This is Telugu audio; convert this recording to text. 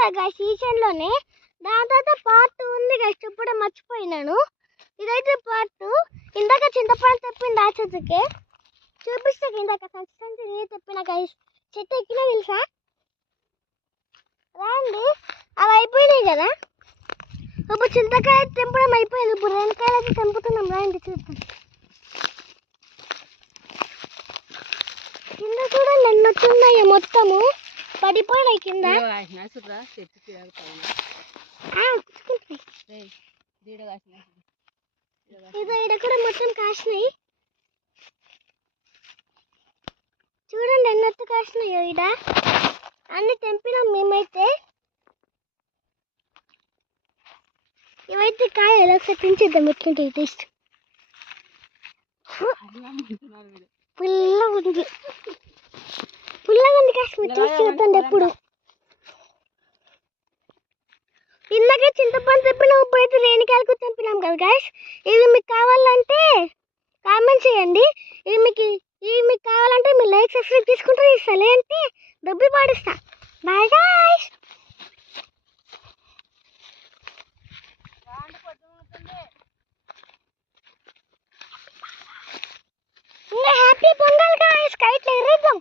కదా గాయస్ ఈ చేనులోనే. దాని తర్వాత పార్ట్ 2 ఉంది గాయస్, ఇప్పుడే మర్చిపోయినాను. ఇదైతే పార్ట్ 2. ఇందాక చింతపండు తెప్పింది ఆ చెట్టుకి చూపిస్తే, ఇందాక సంచి నీరు తెప్పిన గాయస్ చెట్టు ఎక్కినా తెలుసా. రాండి, అవి అయిపోయినాయి కదా. ఇప్పుడు చింతకాయ తెంపడం అయిపోయింది, ఇప్పుడు 2 కాయలు అయితే తెంపుతున్నాం. రాండి చూద్దాం. కింద కూడా నన్ను వచ్చున్నాయి, మొత్తము పడిపోయినాయి కింద. ఇదో ఇక్కడ కూడా మొత్తం కాసినాయి. చూడండి ఎన్నట్టు కాసినాయో. ఇడ అన్ని తెంపినాం మేమైతే. ఇవైతే కాయలు ఒకసారి తించేద్దాం, ఎట్లుంటే టేస్ట్. పుల్లగా ఉంది, పుల్లగా ఉంది కాశ్మీర్. టేస్ట్ చూద్దాం ఎప్పుడు. ఇందాక చింతపండు తెంపినాం, ఇప్పుడైతే రేణికాయలకు తెంపినాం కదా గాయస్. ఇవి మీకు కావాలంటే కామెంట్ చేయండి. ఇవి మీకు కావాలంటే మీరు లైక్ సబ్స్క్రైబ్ తీసుకుంటే ఇస్తా, లేదంటే దొబ్బి పాడిస్తా. Bye guys. ఇంకా హ్యాపీ పొంగల్ గాయస్. కైట్లు ఎగరేద్దాం.